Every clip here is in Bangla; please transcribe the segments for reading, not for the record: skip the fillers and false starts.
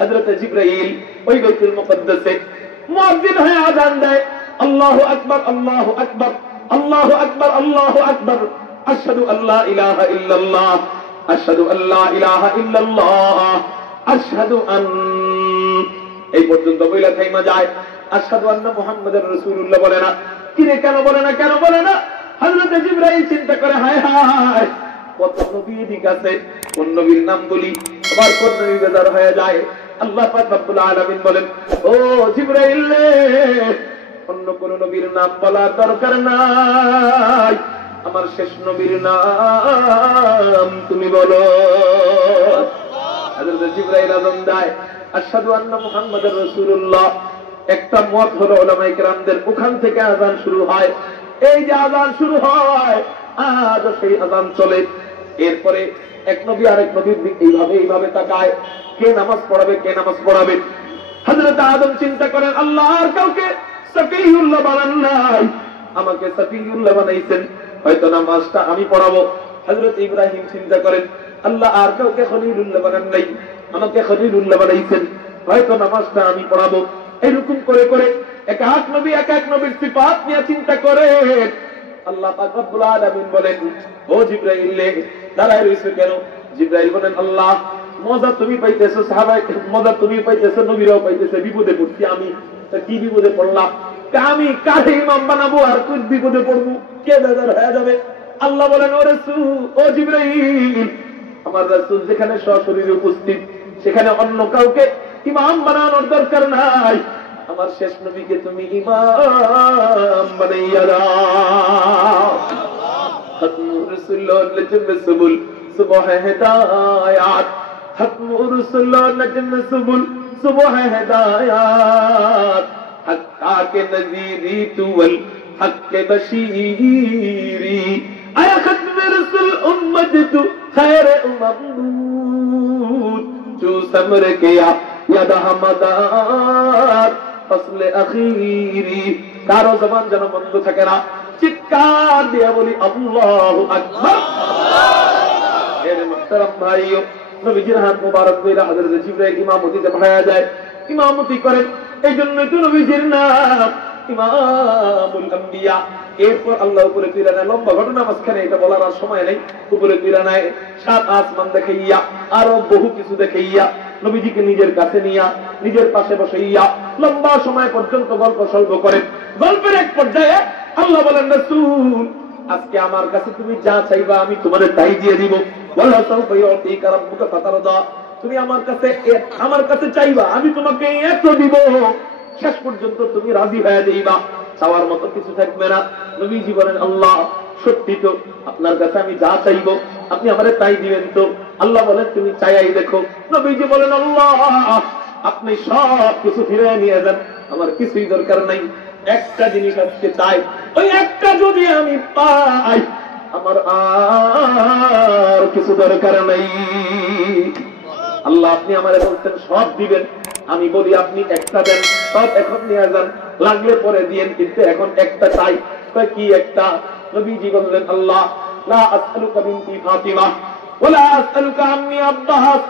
হযরত জিবরাইল ওই বাইতুল মুকদ্দাসে মুয়াজ্জিন হয়ে আযান দেয়, আল্লাহু আকবার আল্লাহু আকবার আল্লাহু আকবার আল্লাহু আকবার, আশহাদু আল্লা ইলাহা ইল্লাল্লাহ আশহাদু আল্লা ইলাহা ইল্লাল্লাহ আশহাদু আন, এই পর্যন্ত বইলা থাইমা যায়। আশহাদু আন্না মুহাম্মাদুর রাসূলুল্লাহ বলে না। কিরে কেন বলে না, কেন বলে না? হযরত জিবরাইল চিন্তা করে, হায় হায় কত নবী এদিক আছে, কোন নবীর নাম বলি, আবার কোন নবী বেজার হয়ে যায়। আল্লাহ পাক রব্বুল আলামিন বলেন, ও জিবরাইল রে, অন্য কোন নবীর নাম বলার দরকার নাই, আমার শেষ নবীর নাম তুমি বলো। হযরত জিবরাইল আযান দেয়, আশহাদু আন্না মুহাম্মাদুর রাসূলুল্লাহ। একটা মত হলো উলামায়ে কেরামদের, ওখান থেকে আযান শুরু হয়। এই যে আযান শুরু হয়, আজ সেই আযান চলে। এরপরে এক নবী আরেক নবীর দিকে এইভাবে তাকায়, কে নামাজ পড়াবে, কে নামাজ পড়াবে। হযরত আদম চিন্তা করেন, আল্লাহ আর কাউকে সফিউল্লাহ বানান নাই, আমাকে সফিউল্লাহ বানাইছেন, হয়তো নামাজটা আমি পড়াবো। হযরত ইব্রাহিম চিন্তা করেন, আল্লাহ আর কাউকে খলিলুল্লাহ বানান নাই, আমাকে খলিলুল্লাহ বানাইছেন, হয়তো নামাজটা আমি পড়াবো। এরকম করে করে এক এক নবীর সিফাত নিয়ে চিন্তা করে আল্লাহ পাক রব্বুল আলামিন বলেন, ও জিবরাইল দাঁড়ায় রইছো কেন? জিবরাইল বলেন, আল্লাহ মজা তুমি পাইতেছো, সাহাবায়ে মজা তুমি পাইতেছো, নবীরাও পাইতেছে, বিপদে পড়ছি আমি। তা কি বিপদে পড়লাম? আমি কারে ইমাম বানাবো আর কোন বিপদে পড়বো, কে বেজার হয়ে যাবে? আল্লাহ বলেন, ও রাসূল, ও জিবরাইল, আমার রাসূল যেখানে সশরীরে উপস্থিত, সেখানে অন্য কাউকে ইমাম বানানোর দরকার নাই, আমার শেষ নবীকে তুমি ইমাম বানাইয়া দাও। খতমুর রাসূলুল্লাহ নজম সুবুল সুবহ হিদায়াত, খতমুর রাসূলুল্লাহ নজম সুবুল সুবহ হিদায়াত, হক্কা কে নযীরি তুল হক কে বশীরি, আয়া খতম রাসূল উম্মত তু খৈর উম্মত, जो समर किया यादा हमदार फसले अखीरी। कारो जबान যেন বন্ধ থাকে না, চিৎকার দিয়ে বলি আল্লাহু আকবার। এর মুহতারাম ভাইও, নবীজির হাত মোবারক কইরা হযরত জিবরাইল ইমামতিতে পাঠায়া যায়, ইমামতি করেন। এইজন্যই তো নবীজির নাম ইমামুল আম্বিয়া। এরপর আল্লাহ উপরে তুলে নেয়, লম্বা ঘটনা মাঝখানে, এটা বলার আর সময় নেই। উপরে তুলে নেয়, সাত আসমান দেখাইয়া, আরো বহু কিছু দেখাইয়া, নবীজিকে নিজের কাছে নিয়া, নিজের পাশে বসাইয়া লম্বা সময় পর্যন্ত গল্প সল্প করেন। গল্পের এক পর্যায়ে আল্লাহ বলেন, রাসূল আজকে আমার কাছে তুমি যা চাইবা আমি তোমাদের তাই দিয়ে দিব। ওয়ালা সাউফা ইউতিকা রাব্বুকা ফাতারদা, তুমি আমার কাছে চাইবা, আমি তোমাকে এত দিব, শেষ পর্যন্ত তুমি রাজি হয়ে যাইবা, চাওয়ার মতো কিছু থাকবে না। নবীজি বলেন, আল্লাহ সত্যি তো, আপনার কাছে আমি যা চাইবো আপনি আমারে তাই দিবেন তো? আল্লাহ বলেন, তুমি চাইয়াই দেখো। নবীজি বলেন, আল্লাহ আপনি সব কিছু ফিরে নিয়ে যান, আমার কিছুই দরকার নাই, একটা জিনিস আজকে চাই, ওই একটা যদি আমি পাই আমার আর কিছু দরকার নাই। আল্লাহ আপনি আমারে বলছেন সব দিবেন, আমি বলি আপনি একটা দেন, সব এখন নিয়ে যান, লাগলে পরে দিয়েন, কিন্তু এখন একটা চাই। কি একটা? নবীজি বললেন, আল্লাহ লা আসআলুকা বিনতি ফাতিমা ওয়ালা আসআলুকা আম্মি আব্বাস,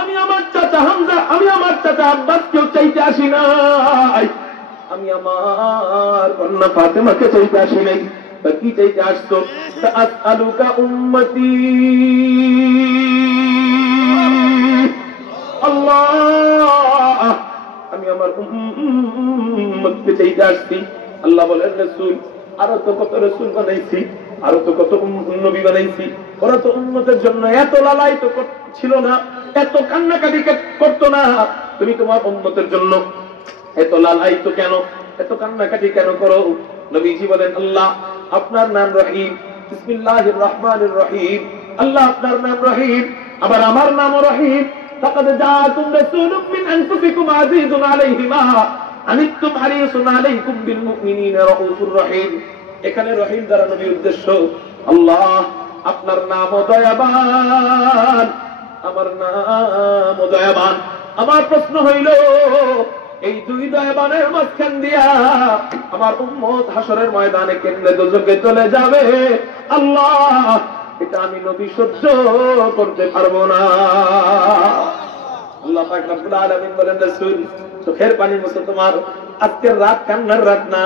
আমি আমার চাচা হামজা, আমি আমার চাচা আব্বাস কেউ চাইতে আসি নাই, আমি আমার কন্যা ফাতেমাকে চাইতে আসি নাই। কি চাইতে আসছো? আসআলুকা উম্মতি, আল্লাহ আমি আমার উম্মতকে চাইতে আসছি। আল্লাহ বলেন, রাসূল আরো তো কত রাসূল বানাইছি, আরো তো কত নবী বানাইছি, ওরা তো উম্মতের জন্য এত লালাই তো ছিল না, এত কান্নাকাটি করতো না, তুমি তোমার উম্মতের জন্য এত লালাই তো কেন, এত কান্নাকাটি কেন করো? নবীজি বলেন, আল্লাহ আপনার নাম রহিম, বিসমিল্লাহির রহমানির রহিম, আল্লাহ আপনার নাম রহিম, আবার আমার নামও রহিম। ফাকাদ জাআকুম রাসূলুম মিন আনফুসিকুম আযীযুন আলাইহি মা আনিতুম হারিসুন আলাইকুম বিল মুমিনিনা রাউফুর রহিম। এখানে রহিম দ্বারা নবীর উদ্দেশ্য, আল্লাহ আপনার নামও দয়াবান, আমার নামও দয়াবান। আমার প্রশ্ন হইল, এই দুই দয়াবানের মাঝখান দিয়া আমার উম্মত হাসরের ময়দানে কেমনে দোজখে চলে যাবে, আল্লাহ এটা আমি নবী সহ্য করতে পারবো না। আল্লাহ পাক রব্বুল আলামিন বলেন রাসূল চোখের পানি মুছো তোমার আজকের রাত কান্নার রাত না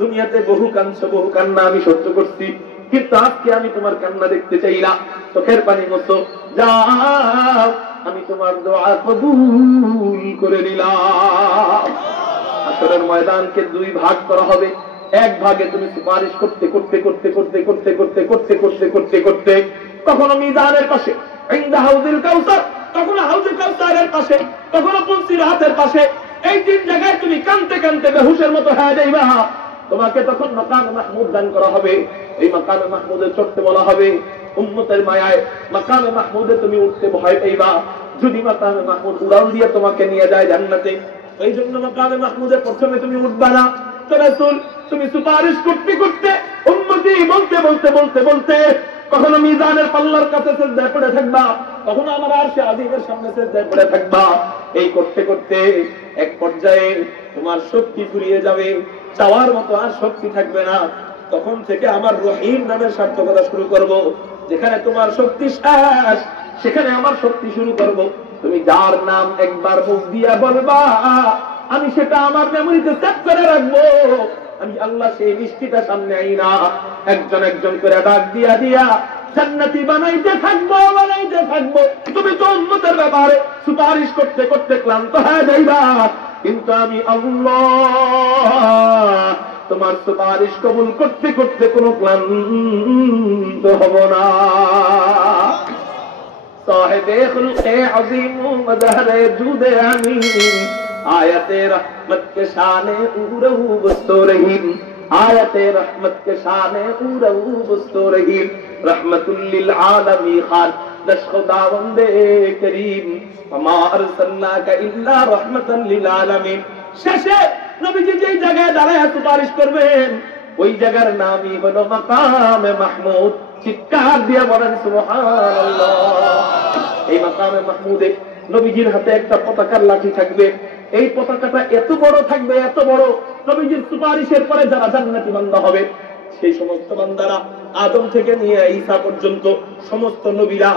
দুনিয়াতে বহু কাঁদছো বহু কান্না আমি সহ্য করছি কিন্তু আজকে আমি তোমার কান্না দেখতে চাই না চোখের পানি মুছো যাও আমি তোমার দোয়া কবুল করে নিলাম হাসরের ময়দানকে দুই ভাগ করা হবে এক ভাগে তুমি সুপারিশ করতে করতে করতে করতে করতে করতে করতে করতে করতে করতে কখনো মিজানের পাশে ইনদা হাউজুল কাউসার কখনো হাউজুল কাউসারের পাশে কখনো পুলসির হাতের পাশে এই তিন জায়গায় তুমি কাঁদতে কাঁদতে বেহুশের মতো হয়ে যাইবা তোমাকে তখন মাকামে মাহমুদ দান করা হবে এই মাকামে মাহমুদে চড়তে বলা হবে উম্মতের মায়ায় মাকামে মাহমুদে তুমি উঠতে ভয় পাইবা যদি মাকামে মাহমুদ উড়ান দিয়ে তোমাকে নিয়ে যায় জান্নাতে এই জন্য মাকামে মাহমুদে প্রথমে তুমি উঠবা না তো রাসূল তুমি সুপারিশ করতে করতে উম্মতি বলতে বলতে বলতে বলতে কখনো মিজানের পাল্লার কাছে সিজদায় পড়ে থাকবা কখনো আমার আরশে আজিমের সামনে সিজদায় পড়ে থাকবা এই করতে করতে এক পর্যায়ে তোমার শক্তি ফুরিয়ে যাবে চাওয়ার মতো আর শক্তি থাকবে না তখন থেকে আমার রহিম নামের সার্থকতা শুরু করব যেখানে তোমার শক্তি শেষ সেখানে আমার শক্তি শুরু করব তুমি যার নাম একবার মুখ দিয়া বলবা আমি সেটা আমার মেমোরিতে সেভ করে রাখবো আমি আল্লাহ সেই লিস্টটা সামনে আই না একজন একজন করে ডাক দিয়া দিয়া জান্নাতি বানাইতে থাকবো তুমি তো উম্মতের ব্যাপারে সুপারিশ করতে করতে ক্লান্ত হয়ে যাইবা কিন্তু আমি আল্লাহ তোমার সুপারিশ কবুল করতে করতে কোনো ক্লান্ত হব না সাহেবে খুলকে আজিম মদহরে জুদে আমিন आयते रहमत के शाने उरहू बस्तो रहीम आयते रहमत के शाने उरहू बस्तो रहीम रहमतुल लिल आलमी खान दश खुदावंदे करीम वमा अरसलनाका इल्ला रहमतन लिल आलमीन শেষে নবীজি যেই জায়গায় দাঁড়ায় সুপারিশ করবেন ওই জায়গার নামই হলো মাকামে মাহমুদ চিৎকার দিয়ে বলেন সুবহানাল্লাহ এই মাকামে মাহমুদে নবীজির হাতে একটা পতাকার লাঠি থাকবে এই পতাকাটা এত বড় থাকবে এত বড় নবীজির সুপারিশের পরে যারা জান্নাতি বান্দা হবে সেই সমস্ত বান্দারা আদম থেকে নিয়ে ঈসা পর্যন্ত সমস্ত নবীরা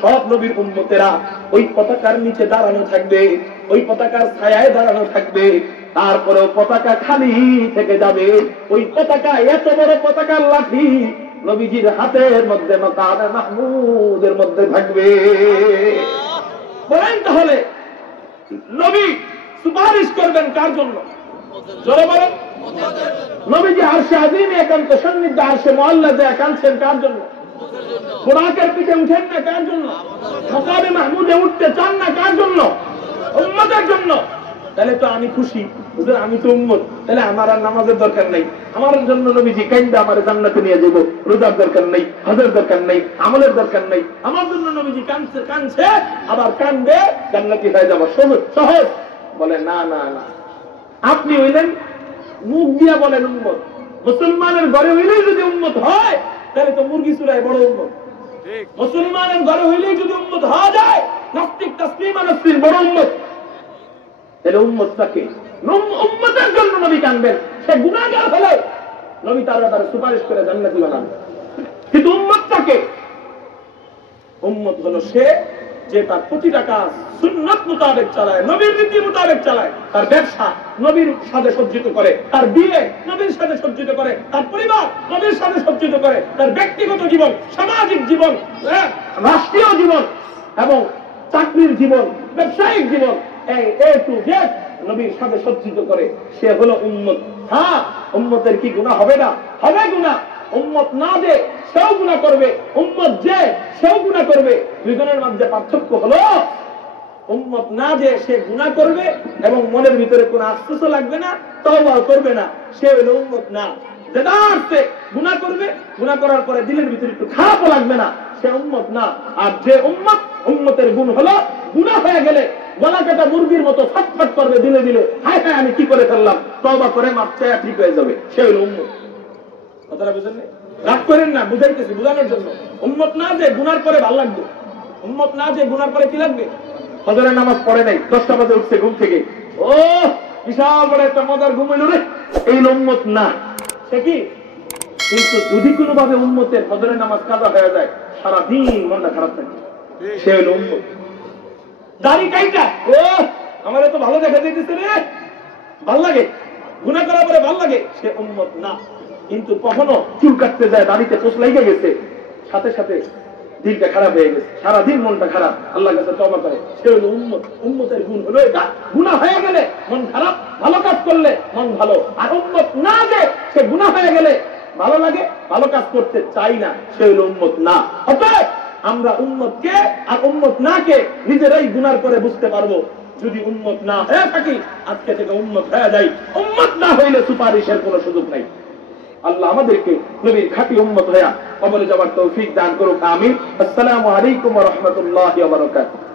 সব নবীর উম্মতেরা ওই পতাকার নিচে দাঁড়ানো থাকবে ওই পতাকার ছায়ায় দাঁড়ানো থাকবে তারপরেও পতাকা খালি থেকে যাবে ওই পতাকা এত বড় পতাকার লাঠি নবীজির হাতের মধ্যে মাকামে মাহমুদের মধ্যে থাকবে বলেন তাহলে নবী সুপারিশ করবেন কার জন্য জোরে বলেন নবীজি আরশে আজিমে একান্ত সান্নিধ্যে আরশে মুআল্লাযে একান্তেন কার জন্য বুরাকের পিঠে উঠেন না কার জন্য মাকামে মাহমুদে উঠতে চান না কার জন্য উম্মতের জন্য তাহলে তো আমি খুশি হুজুর আমি তো উম্মত তাহলে আমার আর নামাজের দরকার নাই আমার জন্য নবীজি কাইন্দা আমার জান্নাতে নিয়ে যাব রোজার দরকার নাই হজের দরকার নাই আমলের দরকার নাই আমার জন্য নবীজি কাঁদছে আবার কান্দে জান্নাতি হয়ে যাব সহজ বলে না না না আপনি হইলেন মুখ দিয়া বলেন উম্মত মুসলমানের ঘরে হইলেই যদি উম্মত হয় তাহলে তো মুরগি চুরায় বড় উম্মত মুসলমানের ঘরে হইলেই যদি উম্মত হওয়া যায় নাস্তিক তাসলিমা নাসরির বড় উম্মত তাহলে উম্মতটাকে উম্মতের জন্য নবী কাঁদবেন সে গুনাহগার হলে নবী তার ব্যাপারে সুপারিশ করে জান্নাতি বানাবেন কিন্তু উম্মতটাকে উম্মত হলো সে যে তার প্রতিটা কাজ সুন্নাত মোতাবেক চালায় নবীর রীতি মোতাবেক চালায় তার ব্যবসা নবীর সাথে সজ্জিত করে তার বিয়ে নবীর সাথে সজ্জিত করে তার পরিবার নবীর সাথে সজ্জিত করে তার ব্যক্তিগত জীবন সামাজিক জীবন রাষ্ট্রীয় জীবন এবং চাকরির জীবন ব্যবসায়িক জীবন এই এ টু জেড নবীর সাথে সজ্জিত করে সে হলো উম্মত হ্যাঁ উম্মতের কি গুনাহ হবে না হবে গুনাহ উম্মত না যে সেও গুনাহ করবে উম্মত যে সেও গুনাহ করবে দুইজনের মধ্যে পার্থক্য হলো উম্মত না যে সে গুনাহ করবে এবং মনের ভিতরে কোনো আফসোস লাগবে না তওবা করবে না সে হলো উম্মত না যেটা আসছে গুনাহ করবে গুনাহ করার পরে দিলের ভিতরে একটু খারাপ লাগবে না সে উম্মত না আর যে উম্মতের গুণ হলো গুনাহ হয়ে গেলে গলা কাটা মুরগির মতো ফটফট করবে দিলে দিলে হায় হায় আমি কি করে ফেললাম তওবা করে মাপ চাইয়া ঠিক হয়ে যাবে সে হলো উম্মত কথাটা বুঝেন না রাগ করেন না বুঝাইতেছি বুঝানোর জন্য উম্মত না যে গুনার পরে ভালো লাগবে উম্মত না যে গুনার পরে কি লাগবে ফজরের নামাজ পড়ে নাই 10টা বাজে উঠছে ঘুম থেকে ও বিশাল বড় একটা মজার ঘুম হইল রে এই উম্মত না সে কি কিন্তু যদি কোনোভাবে উম্মতের ফজরের নামাজ কাজা হয়ে যায় সারাদিন মনটা খারাপ থাকে সে হলো উম্মত দাড়ি কাইটা ও আমার তো ভালো দেখা যাইতেছে রে, ভাল লাগে, গুনাহ করার পরে ভাল লাগে, সে উম্মত না। কিন্তু কখনো চুল কাটতে যায়, দাড়িতে পোষ লেগে গেছে, সাথে সাথে দিনটা খারাপ হয়ে গেছে, সারাদিন মনটা খারাপ, আল্লাহর কাছে তওবা করে, সে হলো উম্মত। উম্মতের গুণ হলো এটা, গুনাহ হয়ে গেলে মন খারাপ, ভালো কাজ করলে মন ভালো। আর উম্মত না যে সে গুনাহ হয়ে গেলে ভালো লাগে, ভালো কাজ করতে চাই না, সে হলো উম্মত না। অতএব আমরা উম্মতকে আর উম্মত না কে নিজেরাই গুনার করে বুঝতে পারবো। যদি উম্মত না হয়ে থাকি, আজকে থেকে উম্মত হয়ে যাই। উম্মত না হইলে সুপারিশের কোনো সুযোগ নাই। আল্লাহ আমাদেরকে নবীর খাঁটি উম্মত হইয়া কবরে যাওয়ার তৌফিক দান করুক, আমিন। আসসালামু আলাইকুম ওয়া রাহমাতুল্লাহি ওয়া বারাকাতুহু।